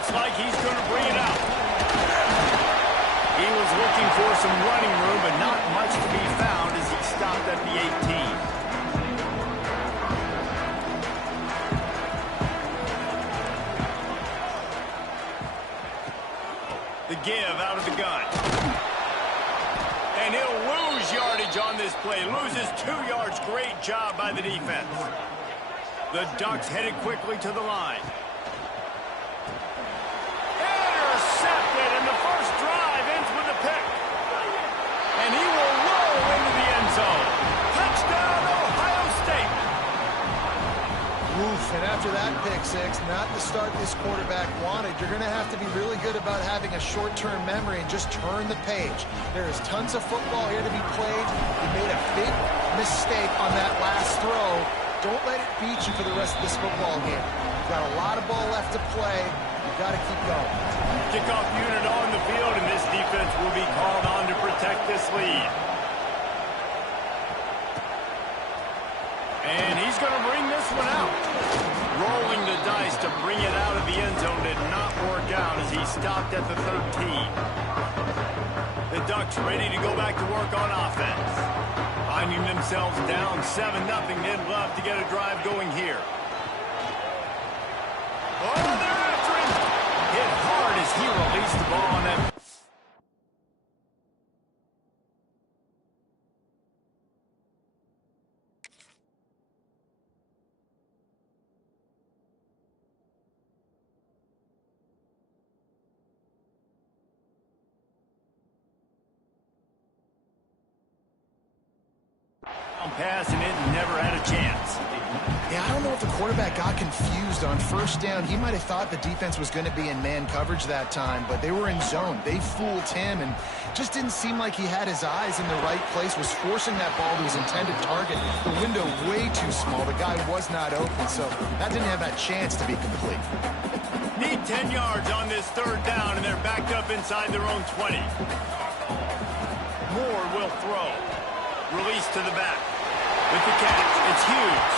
Looks like he's going to bring it out. He was looking for some running room, but not much to be found as he stopped at the 18. The give out of the gun. And he'll lose yardage on this play. Loses 2 yards. Great job by the defense. The Ducks headed quickly to the line. Intercepted, and the first drive ends with a pick. And he will roll into the end zone. Touchdown, Ohio State. Oof, and after that pick six, not the start this quarterback wanted. You're going to have to be really good about having a short-term memory and just turn the page. There is tons of football here to be played. You made a big mistake on that last throw. Don't let it beat you for the rest of this football game. You've got a lot of ball left to play. You've got to keep going. Kickoff unit on the field, and this defense will be called on to protect this lead. And he's going to bring this one out. Rolling the dice to bring it out of the end zone did not work out as he stopped at the 13. The Ducks ready to go back to work on offense. Finding themselves down 7-0, they'd love to get a drive going here. Oh, they're after him! Hit hard as he released the ball on that. Pass, and it never had a chance. Yeah, I don't know if the quarterback got confused on first down. He might have thought the defense was going to be in man coverage that time, but they were in zone. They fooled him, and just didn't seem like he had his eyes in the right place, was forcing that ball to his intended target. The window way too small. The guy was not open, so that didn't have that chance to be complete. Need 10 yards on this third down, and they're backed up inside their own 20. Moore will throw. Release to the back. With the catch, it's Hughes.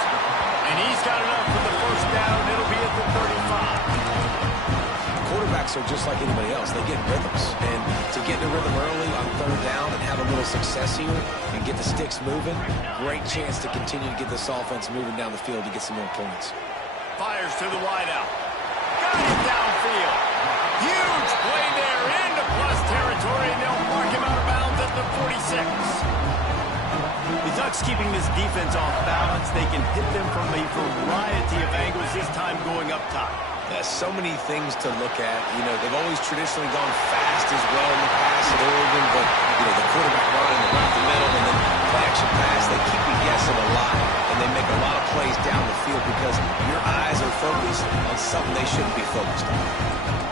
And he's got enough for the first down. It'll be at the 35. Quarterbacks are just like anybody else. They get rhythms. And to get in a rhythm early on third down and have a little success here and get the sticks moving, great chance to continue to get this offense moving down the field to get some more points. Fires to the wideout. Got it downfield. Huge play there into plus territory, and they'll mark him out of bounds at the 46. The Ducks keeping this defense off balance. They can hit them from a variety of angles, this time going up top. There's so many things to look at. You know, they've always traditionally gone fast as well in the past at Oregon, but, you know, the quarterback run and around the middle and then play action pass, they keep you guessing a lot, and they make a lot of plays down the field because your eyes are focused on something they shouldn't be focused on.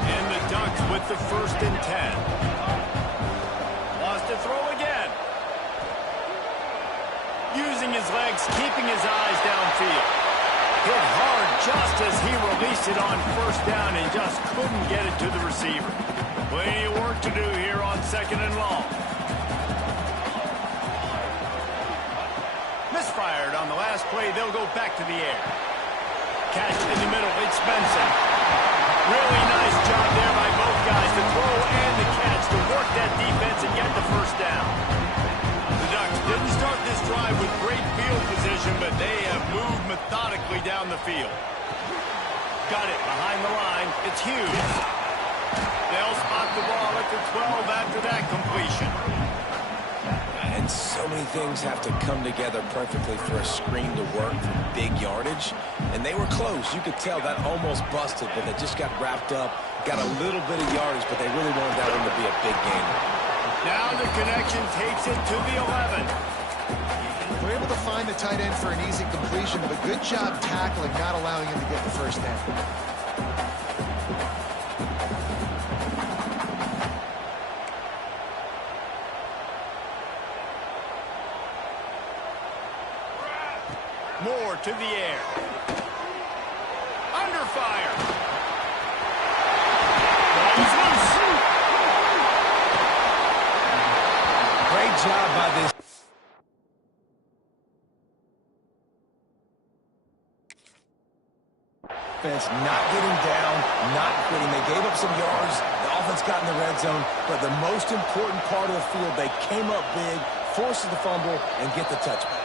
And the Ducks with the 1st and 10. Lost to throw again. Using his legs, keeping his eyes downfield. Hit hard just as he released it on first down and just couldn't get it to the receiver. Plenty of work to do here on 2nd and long. Misfired on the last play. They'll go back to the air. Catch in the middle. It's Benson. Really nice job there by both guys, the throw and the catch, to work that defense and get the first down. The Ducks didn't start this drive with great field position, but they have moved methodically down the field. Got it behind the line. It's Hughes. They'll spot the ball at the 12 after that completion. And so many things have to come together perfectly for a screen to work for big yardage. And they were close. You could tell that almost busted, but they just got wrapped up, got a little bit of yardage, but they really wanted that one to be a big game. Now the connection takes it to the 11. We're able to find the tight end for an easy completion, but good job tackling, not allowing him to get the first down. Moore to the air. Under fire. Ball's loose. Great job by this. defense not getting down, not quitting. They gave up some yards. The offense got in the red zone. But the most important part of the field, they came up big, forced the fumble, and get the touchback.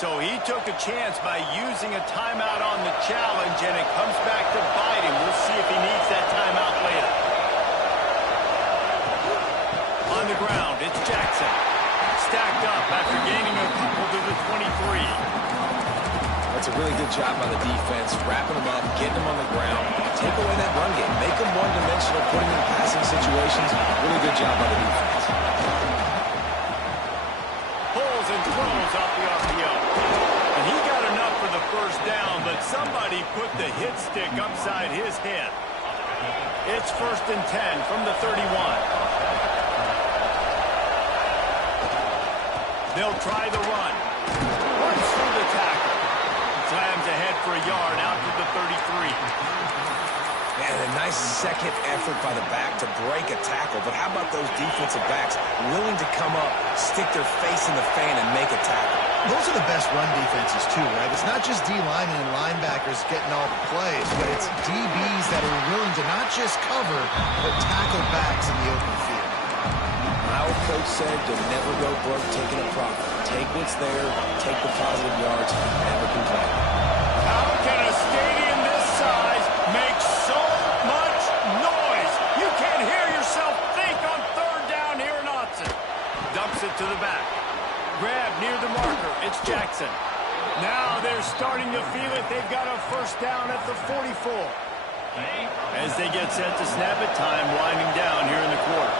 So he took a chance by using a timeout on the challenge, and it comes back to bite him. We'll see if he needs that timeout later. On the ground, it's Jackson. Stacked up after gaining a couple to the 23. That's a really good job by the defense, wrapping them up, getting them on the ground, take away that run game, make them one-dimensional, putting them in passing situations. Really good job by the defense. Pulls and throws off the RPO. And he got enough for the first down, but somebody put the hit stick upside his head. It's 1st and 10 from the 31. They'll try the run. Runs through the tackle. Slams ahead for a yard out to the 33. Man, a nice second effort by the back to break a tackle. But how about those defensive backs willing to come up, stick their face in the fan, and make a tackle? Those are the best run defenses, too, right? It's not just D-linemen and linebackers getting all the plays, but it's DBs that are willing to not just cover, but tackle backs in the open field. My old coach said you'll never go broke taking a profit. Take what's there, take the positive yards, never complain. How can a stadium this size make so much noise? You can't hear yourself think on 3rd down here in Autzen. Dumps it to the back. Grab near the marker. It's Jackson. Now they're starting to feel it. They've got a 1st down at the 44. As they get set to snap it, time winding down here in the quarter.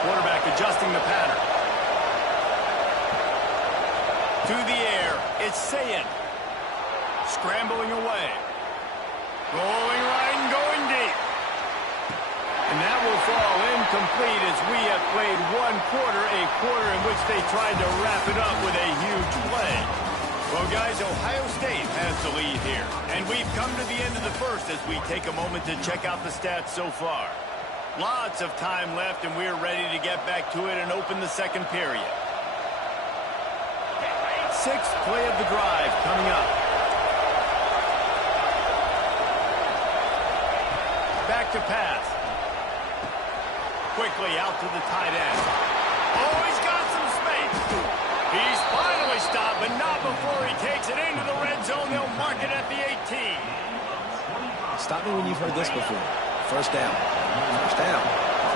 Quarterback adjusting the pattern. To the air, it's Sayin. Scrambling away. Rolling right and going deep. And that will fall incomplete as we have played one quarter, a quarter in which they tried to wrap it up with a huge play. Well, guys, Ohio State has the lead here. And we've come to the end of the first as we take a moment to check out the stats so far. Lots of time left, and we're ready to get back to it and open the second period. 6th play of the drive coming up. Back to pass. Quickly out to the tight end. Oh, he's got some space. He's finally stopped, but not before he takes it into the red zone. They'll mark it at the 18. Stop me when you've heard this before. 1st down. 1st down.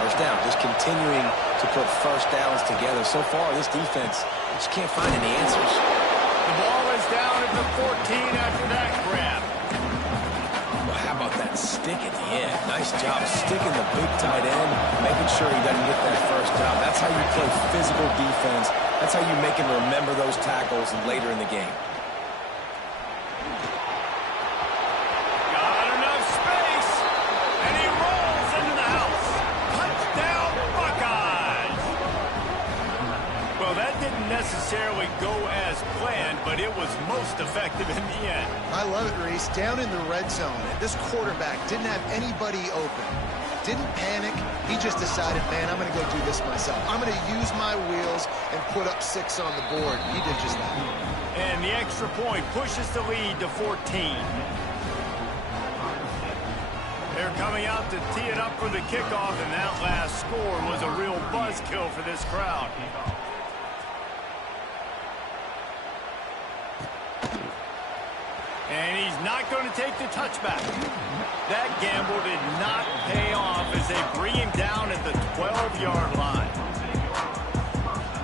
1st down. Just continuing to put 1st downs together. So far, this defense just can't find any answers. The ball is down at the 14 after that grab. Well, how about that stick at the end? Nice job sticking the big tight end, making sure he doesn't get that 1st down. That's how you play physical defense. That's how you make him remember those tackles and later in the game. Got enough space, and he rolls into the house. Touchdown, Buckeyes! Well, that didn't necessarily go as planned, but it was most effective in the end. I love it, Reese. Down in the red zone, and this quarterback didn't have anybody open. Didn't panic. He just decided, man, I'm going to go do this myself. I'm going to use my wheels and put up 6 on the board. He did just that. And the extra point pushes the lead to 14. They're coming out to tee it up for the kickoff, and that last score was a real buzzkill for this crowd. And he's not going to take the touchback. That gamble did not pay off as they bring him down at the 12-yard line.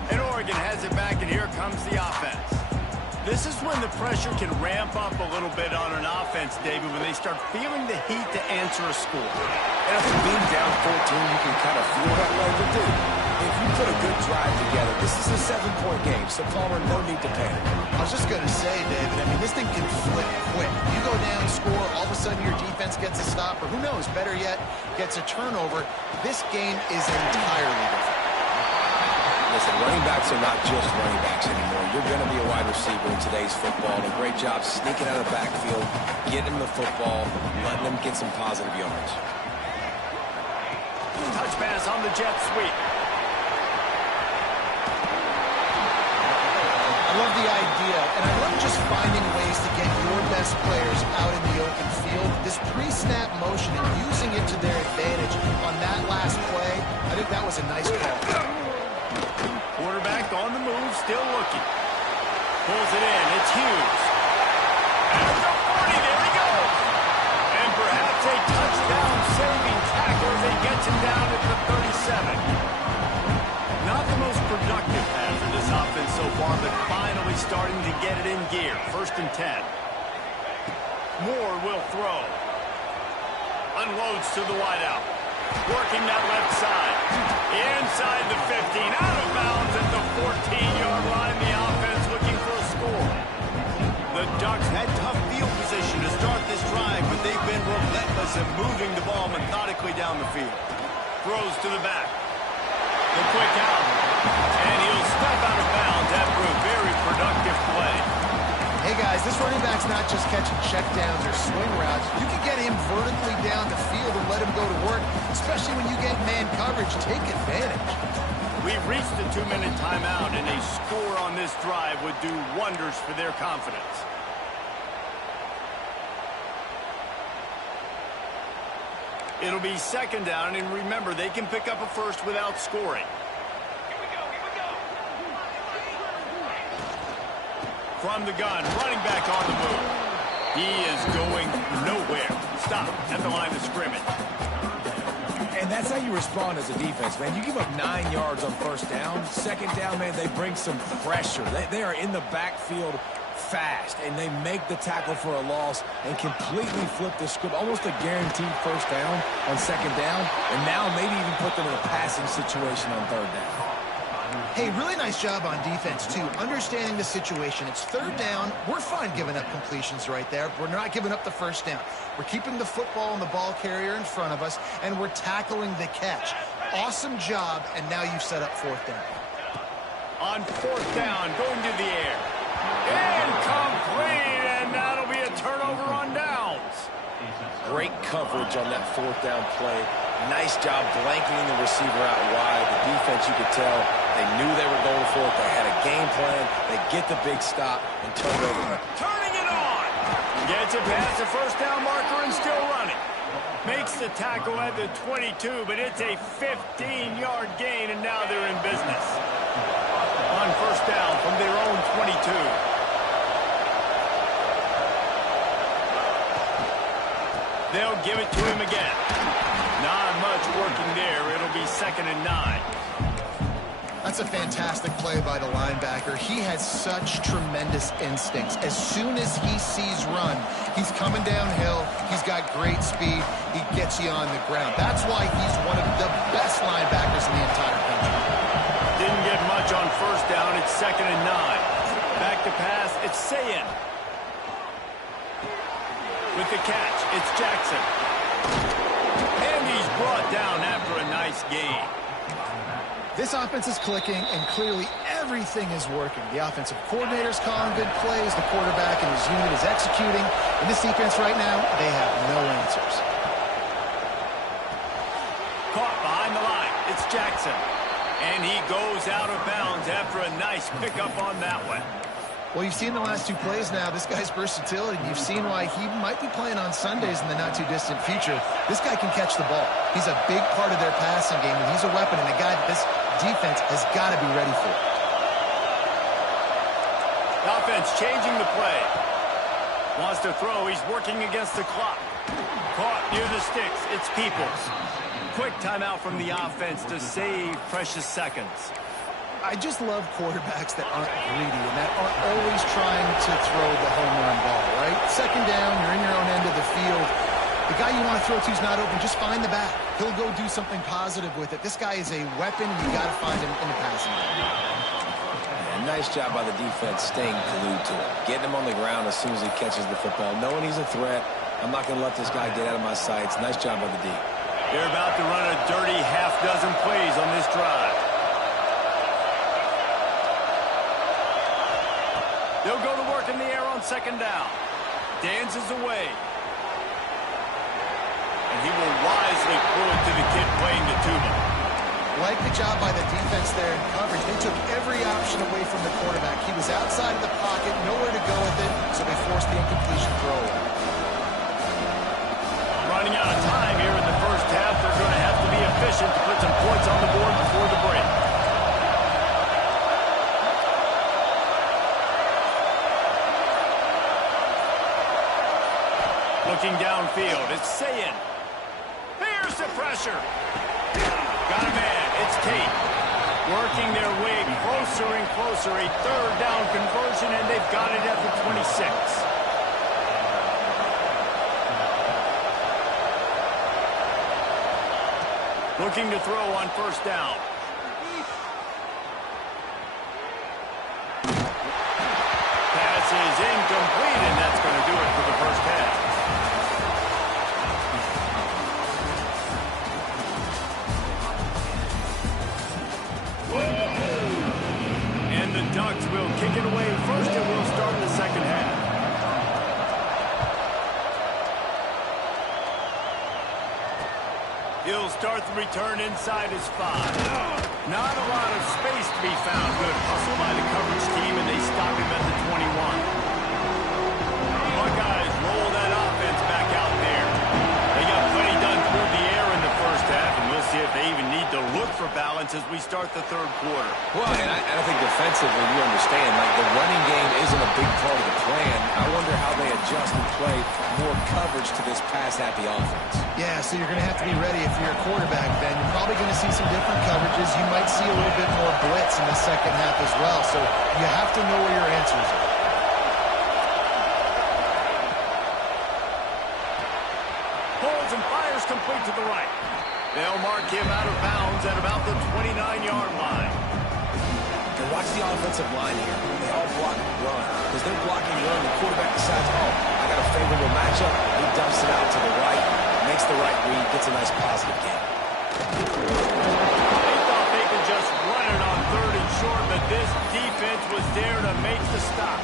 And Oregon has it back, and here comes the offense. This is when the pressure can ramp up a little bit on an offense, David, when they start feeling the heat to answer a score. And after being down 14, you can kind of feel that way. But dude, if you put a good drive together, this is a 7-point game, so Palmer, no need to panic. I was just going to say, David, I mean, this thing can flip quick. You go down, score, all of a sudden your defense gets a stop, or who knows, better yet, gets a turnover. This game is entirely different. Listen, running backs are not just running backs anymore. You're going to be a wide receiver in today's football. And a great job sneaking out of the backfield, getting the football, letting them get some positive yards. Touch pass on the jet sweep. I love the idea, and I love just finding ways to get your best players out in the open field. This pre-snap motion and using it to their advantage on that last play, I think that was a nice call. Quarterback on the move, still looking. Pulls it in, it's Hughes. At the 40, there he goes. And perhaps a touchdown-saving tackle as he gets him down at the 37. Not the most productive pass for this offense so far, but finally starting to get it in gear. 1st and 10. Moore will throw. Unloads to the wideout. Working that left side. Inside the 15. Out of bounds at the 14-yard line. The offense looking for a score. The Ducks had tough field position to start this drive, but they've been relentless in moving the ball methodically down the field. Throws to the back. The quick out. And he'll step out of bounds after a very productive play. Hey guys, this running back's not just catching checkdowns or swing routes. You can get him vertically down the field and let him go to work, especially when you get man coverage. Take advantage. We've reached the 2-minute timeout, and a score on this drive would do wonders for their confidence. It'll be 2nd down, and remember, they can pick up a first without scoring. From the gun, running back on the move. He is going nowhere. Stop at the line of scrimmage. And that's how you respond as a defense, man. You give up 9 yards on 1st down. 2nd down, man, they bring some pressure. They are in the backfield fast, and they make the tackle for a loss and completely flip the script. Almost a guaranteed 1st down on 2nd down, and now maybe even put them in a passing situation on 3rd down. Hey, really nice job on defense, too. Understanding the situation. It's 3rd down. We're fine giving up completions right there. We're not giving up the 1st down. We're keeping the football and the ball carrier in front of us, and we're tackling the catch. Awesome job, and now you've set up 4th down. On 4th down, going to the air. Incomplete, and that'll be a turnover on downs. Great coverage on that 4th down play. Nice job blanketing the receiver out wide. The defense, you could tell, they knew they were going for it. They had a game plan. They get the big stop and turn it over. Turning it on. Gets it past the 1st down marker and still running. Makes the tackle at the 22, but it's a 15-yard gain, and now they're in business. On 1st down from their own 22. They'll give it to him again. Not much working there. It'll be 2nd and 9. That's a fantastic play by the linebacker. He has such tremendous instincts. As soon as he sees run, he's coming downhill. He's got great speed. He gets you on the ground. That's why he's one of the best linebackers in the entire country. Didn't get much on 1st down. It's 2nd and 9. Back to pass. It's Sayin. With the catch, it's Jackson. And he's brought down after a nice gain. This offense is clicking, and clearly everything is working. The offensive coordinator's calling good plays. The quarterback and his unit is executing. And this defense right now, they have no answers. Caught behind the line. It's Jackson. And he goes out of bounds after a nice pickup on that one. Well, you've seen the last 2 plays now. This guy's versatility. You've seen why he might be playing on Sundays in the not-too-distant future. This guy can catch the ball. He's a big part of their passing game, and he's a weapon and a guy that this defense has got to be ready for. The offense changing the play. Wants to throw. He's working against the clock. Caught near the sticks. It's Peoples. Quick timeout from the offense to save precious seconds. I just love quarterbacks that aren't greedy and that aren't always trying to throw the home run ball, right? 2nd down, you're in your own end of the field. The guy you want to throw to is not open. Just find the back. He'll go do something positive with it. This guy is a weapon. You got to find him in the passing game. Nice job by the defense staying glued to him. Getting him on the ground as soon as he catches the football. Knowing he's a threat, I'm not going to let this guy get out of my sights. Nice job by the D. They're about to run a dirty half-dozen plays on this drive. They'll go to work in the air on 2nd down. Dances away. And he will wisely throw it to the kid playing the tuba. Like the job by the defense there in coverage. They took every option away from the quarterback. He was outside of the pocket, nowhere to go with it, so they forced the incompletion throw away. Running out of time here in the first half. They're going to have to be efficient to put some points on the board before the break. Looking downfield, it's Sayin. Here's the pressure. Got a man, it's Tate. Working their way closer and closer. A third down conversion, and they've got it at the 26. Looking to throw on first down. Pass is incomplete, and that's going to do it for the first half. And the Ducks will kick it away first, and we'll start the second half. He'll start the return inside his 5. Not a lot of space to be found. Good hustle by the coverage team, and they stop him at the 21. Buckeyes roll that offense back out there. They got plenty done through the air in the first half, and we'll see if they even need to look for balance as we start the third quarter. Well, and I think defensively, you understand, like the running game isn't a big part of the plan. I wonder how they adjust and play more coverage to this pass-happy offense. Yeah, so you're going to have to be ready if you're a quarterback, Ben. You're probably going to see some different coverages. You might see a little bit more blitz in the second half as well, so you have to know where your answers are. Pulls and fires complete to the right. They'll mark him out of bounds at about the 29-yard line. And watch the offensive line here. They all block run. Because they're blocking run, the quarterback decides, oh, I got a favorable matchup. He dumps it out to the right, makes the right read, gets a nice positive gain. They thought they could just run it on third and short, but this defense was there to make the stop.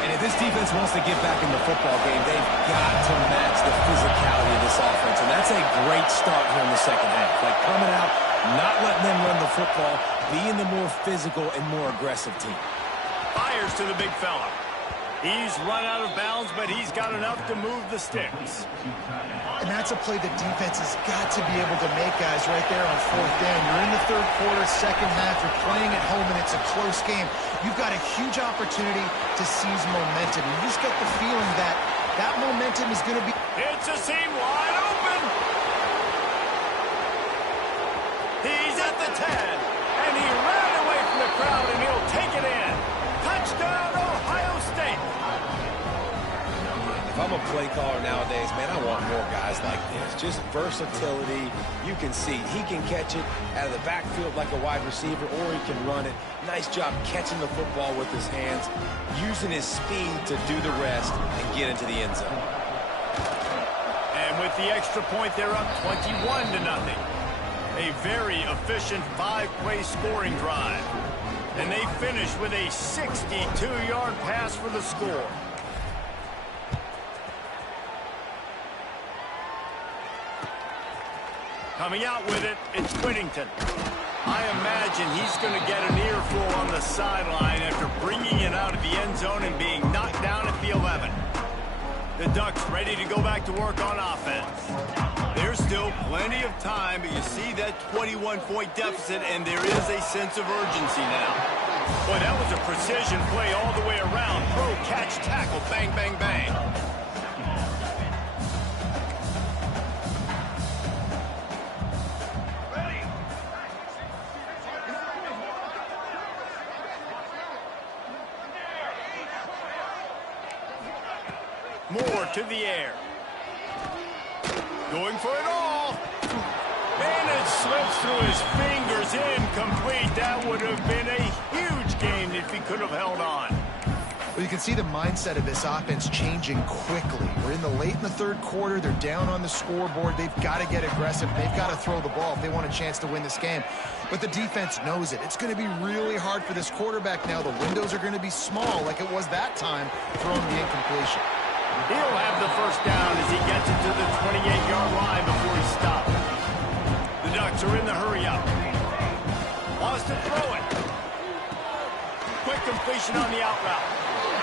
And if this defense wants to get back in the football game, they've got to match the physicality of this offense. And that's a great start here in the second half. Like coming out, not letting them run the football, being the more physical and more aggressive team. Fires to the big fella. He's run out of bounds, but he's got enough to move the sticks. And that's a play the defense has got to be able to make, guys, right there on fourth down. You're in the third quarter, second half. You're playing at home, and it's a close game. You've got a huge opportunity to seize momentum. You just get the feeling that that momentum is going to be... It's a seam wide open. He's at the 10, and he ran away from the crowd, and he'll take it in. Touchdown, Ohio State. If I'm a play caller nowadays, man, I want more guys like this. Just versatility. You can see he can catch it out of the backfield like a wide receiver, or he can run it. Nice job catching the football with his hands, using his speed to do the rest and get into the end zone. And with the extra point, they're up 21-0. A very efficient 5-play scoring drive. And they finish with a 62-yard pass for the score. Coming out with it, it's Whittington. I imagine he's going to get an earful on the sideline after bringing it out of the end zone and being knocked down at the 11. The Ducks ready to go back to work on offense. There's still plenty of time, but you see that 21-point deficit, and there is a sense of urgency now. Boy, that was a precision play all the way around. Throw, catch, tackle, bang, bang, bang. Moore to the air. Going for it all. And it slips through his fingers, incomplete. That would have been a huge gain if he could have held on. Well, you can see the mindset of this offense changing quickly. We're in the late in the third quarter. They're down on the scoreboard. They've got to get aggressive. They've got to throw the ball if they want a chance to win this game. But the defense knows it. It's going to be really hard for this quarterback now. The windows are going to be small like it was that time throwing the incompletion. He'll have the first down as he gets it to the 28-yard line before he stops. The The Ducks are in the hurry-up. Wants to throw it. Quick completion on the out route.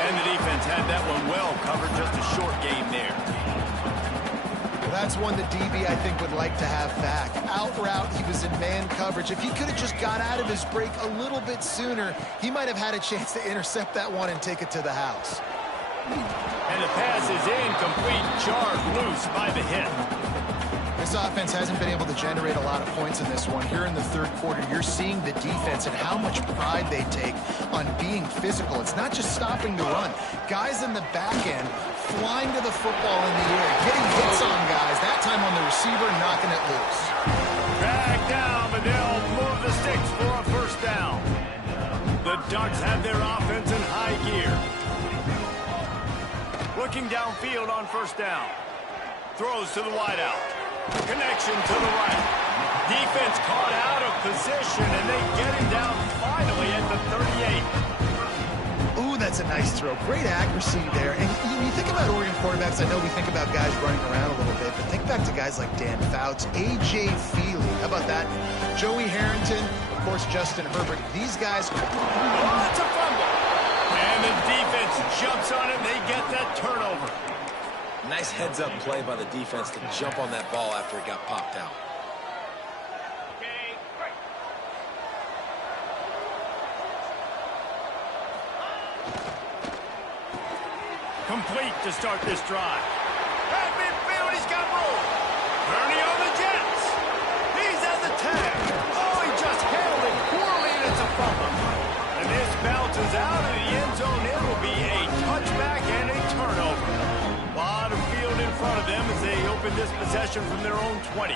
And the defense had that one well covered. Just a short game there. Well, that's one that DB, I think, would like to have back. Out route, he was in man coverage. If he could have just got out of his break a little bit sooner, he might have had a chance to intercept that one and take it to the house. And the pass is incomplete. Jarred loose by the hit. This offense hasn't been able to generate a lot of points in this one. Here in the third quarter, you're seeing the defense and how much pride they take on being physical. It's not just stopping the run. Guys in the back end flying to the football in the air, getting hits on guys, that time on the receiver, knocking it loose. Back down, but they'll move the sticks for a first down. The Ducks have their offense in high gear. Looking downfield on first down. Throws to the wideout. Connection to the right. Defense caught out of position, and they get him down finally at the 38. Ooh, that's a nice throw. Great accuracy there. And you think about Oregon quarterbacks, I know we think about guys running around a little bit, but think back to guys like Dan Fouts, A.J. Feely. How about that? Joey Harrington, of course, Justin Herbert. These guys... Oh, it's a fumble. And the defense jumps on it. They get that turnover. Nice heads-up play by the defense to jump on that ball after it got popped out. Complete to start this drive. At midfield, he's got room. Ernie on the Jets. He's at the tag. Oh, he just handled it poorly, and it's a fumble. And this bounces out of the end zone. It will be a touchback and a turnover. A lot of field in front of them as they open this possession from their own 20.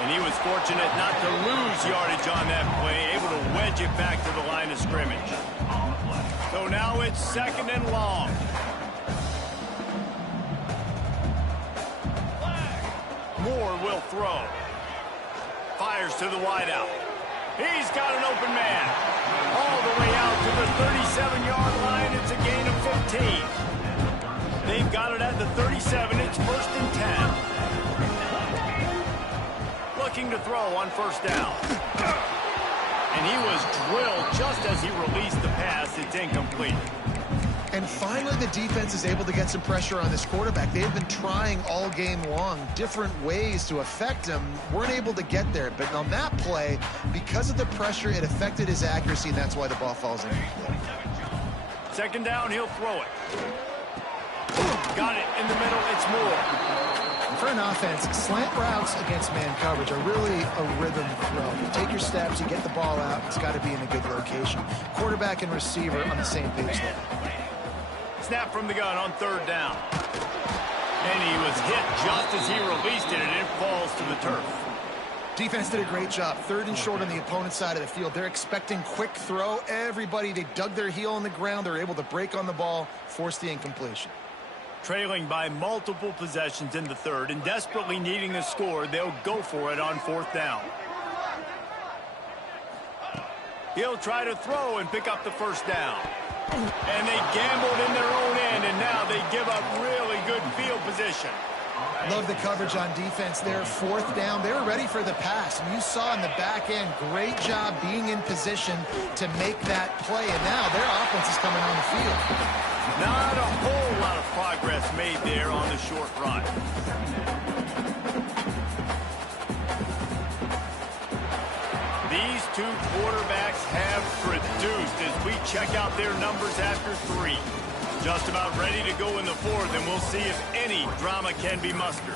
And he was fortunate not to lose yardage on that play, able to wedge it back to the line of scrimmage. So now it's second and long. Moore will throw. Fires to the wideout. He's got an open man. All the way out to the 37-yard line. It's a gain of 15. They've got it at the 37. It's first and 10. Looking to throw on first down. And he was drilled just as he released the pass. It's incomplete. And finally, the defense is able to get some pressure on this quarterback. They've been trying all game long different ways to affect him. Weren't able to get there. But on that play, because of the pressure, it affected his accuracy, and that's why the ball falls incomplete. Second down, he'll throw it. Got it in the middle. It's Moore. For an offense, slant routes against man coverage are really a rhythm throw. You take your steps, you get the ball out, it's got to be in a good location. Quarterback and receiver on the same page there. Snap from the gun on third down. And he was hit just as he released it, and it falls to the turf. Defense did a great job. Third and short on the opponent's side of the field. They're expecting quick throw. Everybody, they dug their heel in the ground. They're able to break on the ball, force the incompletion. Trailing by multiple possessions in the third and desperately needing a score, they'll go for it on fourth down. He'll try to throw and pick up the first down. And they gambled in their own end, and now they give up really good field position. Love the coverage on defense there. Fourth down. They were ready for the pass. And you saw in the back end, great job being in position to make that play. And now their offense is coming on the field. Not a whole lot of progress made there on the short run. These two quarterbacks have produced as we check out their numbers after three. Just about ready to go in the fourth, and we'll see if any drama can be mustered.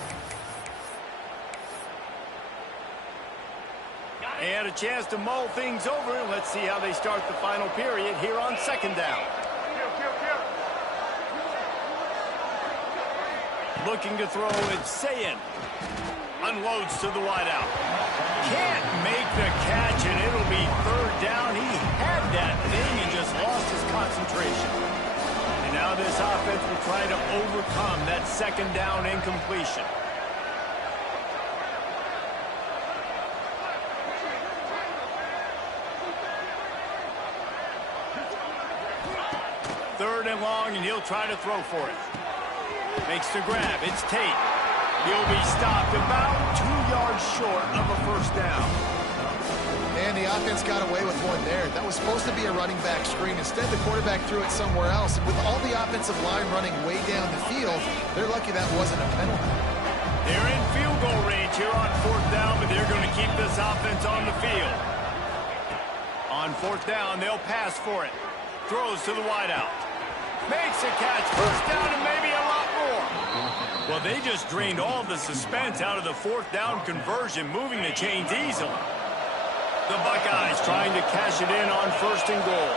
And a chance to mull things over. Let's see how they start the final period here on second down. Looking to throw, it's Sayin. Unloads to the wideout. Can't make the catch, and it'll be third down. He had that thing and just lost his concentration. And now this offense will try to overcome that second down incompletion. Third and long, and he'll try to throw for it. Makes the grab. It's Tate. He'll be stopped about 2 yards short of a first down. And the offense got away with one there. That was supposed to be a running back screen. Instead, the quarterback threw it somewhere else. And with all the offensive line running way down the field, they're lucky that wasn't a penalty. They're in field goal range here on fourth down, but they're going to keep this offense on the field. On fourth down, they'll pass for it. Throws to the wideout. Makes a catch. First down and maybe a lot more. Well, they just drained all the suspense out of the fourth down conversion, moving the chains easily. The Buckeyes trying to cash it in on first and goal.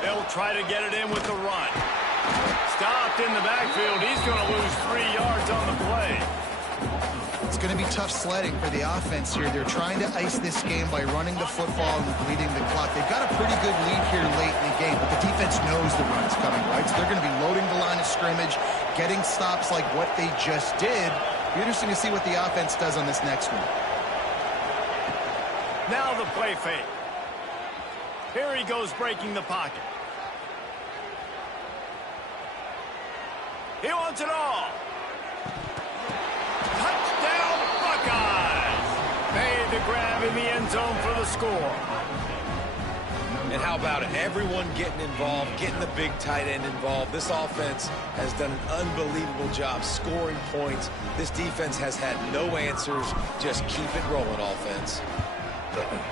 They'll try to get it in with the run. Stopped in the backfield. He's going to lose 3 yards on the play. It's going to be tough sledding for the offense here. They're trying to ice this game by running the football and bleeding the clock. They've got a pretty good lead here late in the game, but the defense knows the run's coming, right? So they're going to be loading the line of scrimmage, getting stops like what they just did. Be interesting to see what the offense does on this next one. Now the play fake. Here he goes breaking the pocket. He wants it all. Touchdown Buckeyes. Made the grab in the end zone for the score. And how about it? Everyone getting involved, getting the big tight end involved. This offense has done an unbelievable job scoring points. This defense has had no answers. Just keep it rolling, offense.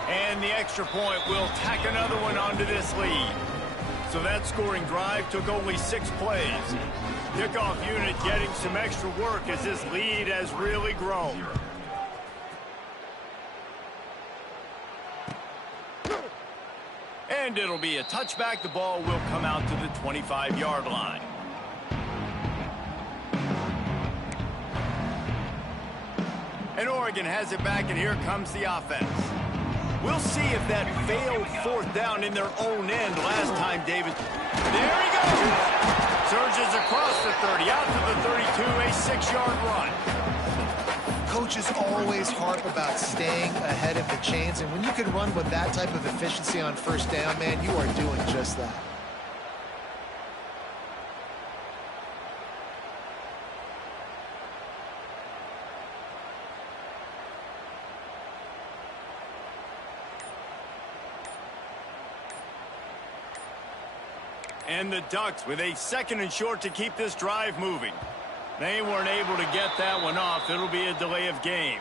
And the extra point will tack another one onto this lead. So that scoring drive took only 6 plays. Kickoff unit getting some extra work as this lead has really grown. And it'll be a touchback. The ball will come out to the 25-yard line. And Oregon has it back, and here comes the offense. We'll see if that failed fourth down in their own end last time, David. There he goes. Surges across the 30, out to the 32, a 6-yard run. Coaches always harp about staying ahead of the chains, and when you can run with that type of efficiency on first down, man, you are doing just that. And the Ducks with a 2nd and short to keep this drive moving. They weren't able to get that one off. It'll be a delay of game.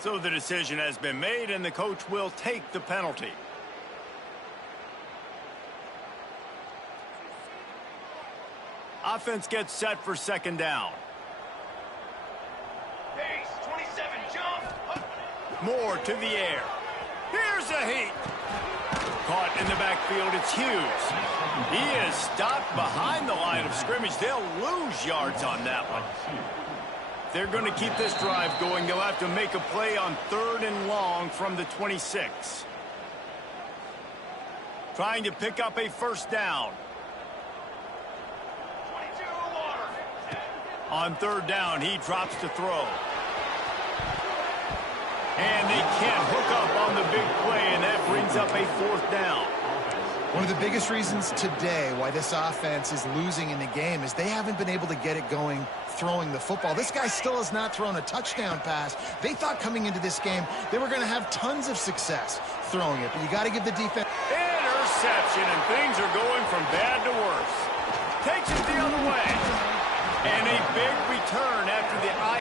So the decision has been made, and the coach will take the penalty. Offense gets set for 2nd down. Pace, 27, jump. Moore to the air. Here's a heat. Caught in the backfield, it's Hughes. He is stopped behind the line of scrimmage. They'll lose yards on that one. They're going to keep this drive going. They'll have to make a play on 3rd and long from the 26. Trying to pick up a first down. 22, water. On 3rd down, he drops to throw. And they can't hook up on the big play, and that brings up a 4th down. One of the biggest reasons today why this offense is losing in the game is they haven't been able to get it going throwing the football. This guy still has not thrown a touchdown pass. They thought coming into this game they were going to have tons of success throwing it, but you got to give the defense... Interception, and things are going from bad to worse. Takes it the other way. And a big return after the...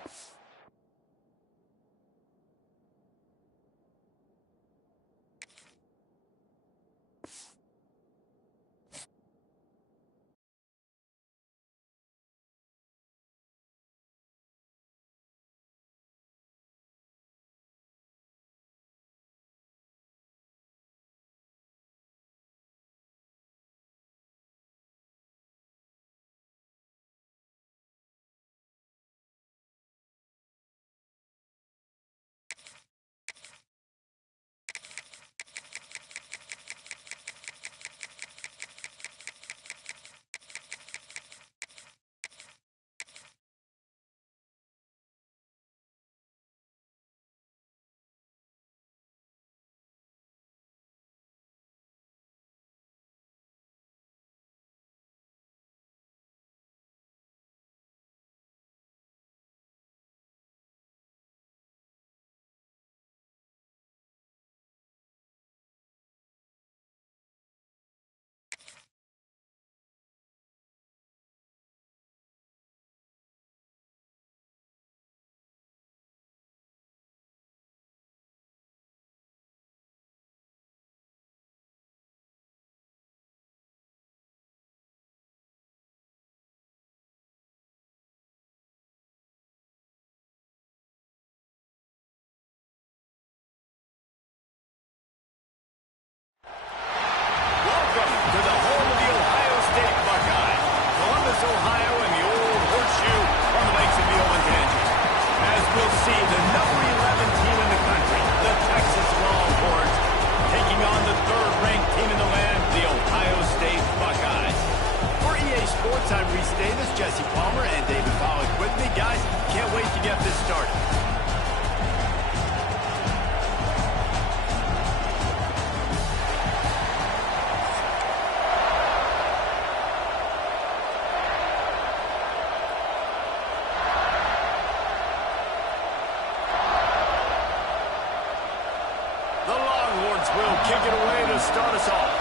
will kick it away to start us off.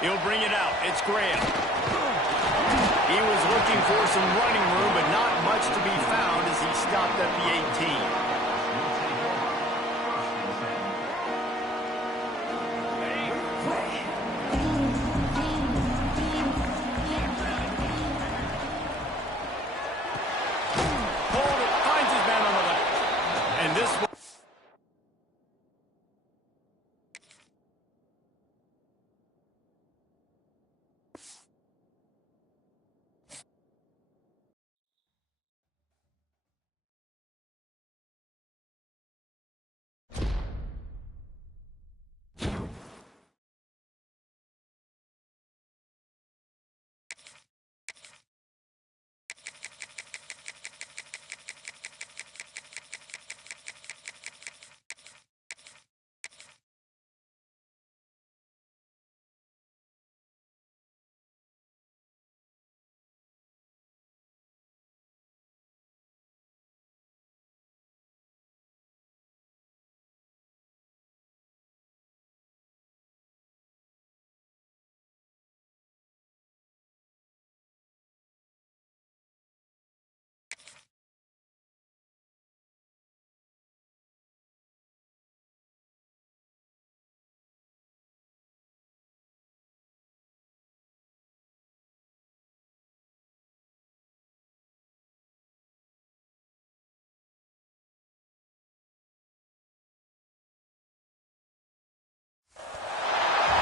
He'll bring it out. It's Graham. He was looking for some running room, but not much to be found as he stopped at the 18.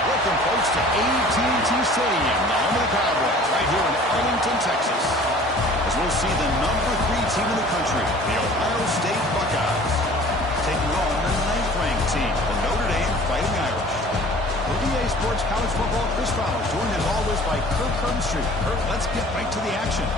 Welcome, folks, to AT&T Stadium, the home of the Cowboys, right here in Arlington, Texas. As we'll see the #3 team in the country, the Ohio State Buckeyes, taking on the 9th-ranked team, the Notre Dame Fighting Irish. For EA Sports College Football, Chris Fowler, joined as always by Kirk Herbstreit. Kirk, let's get right to the action.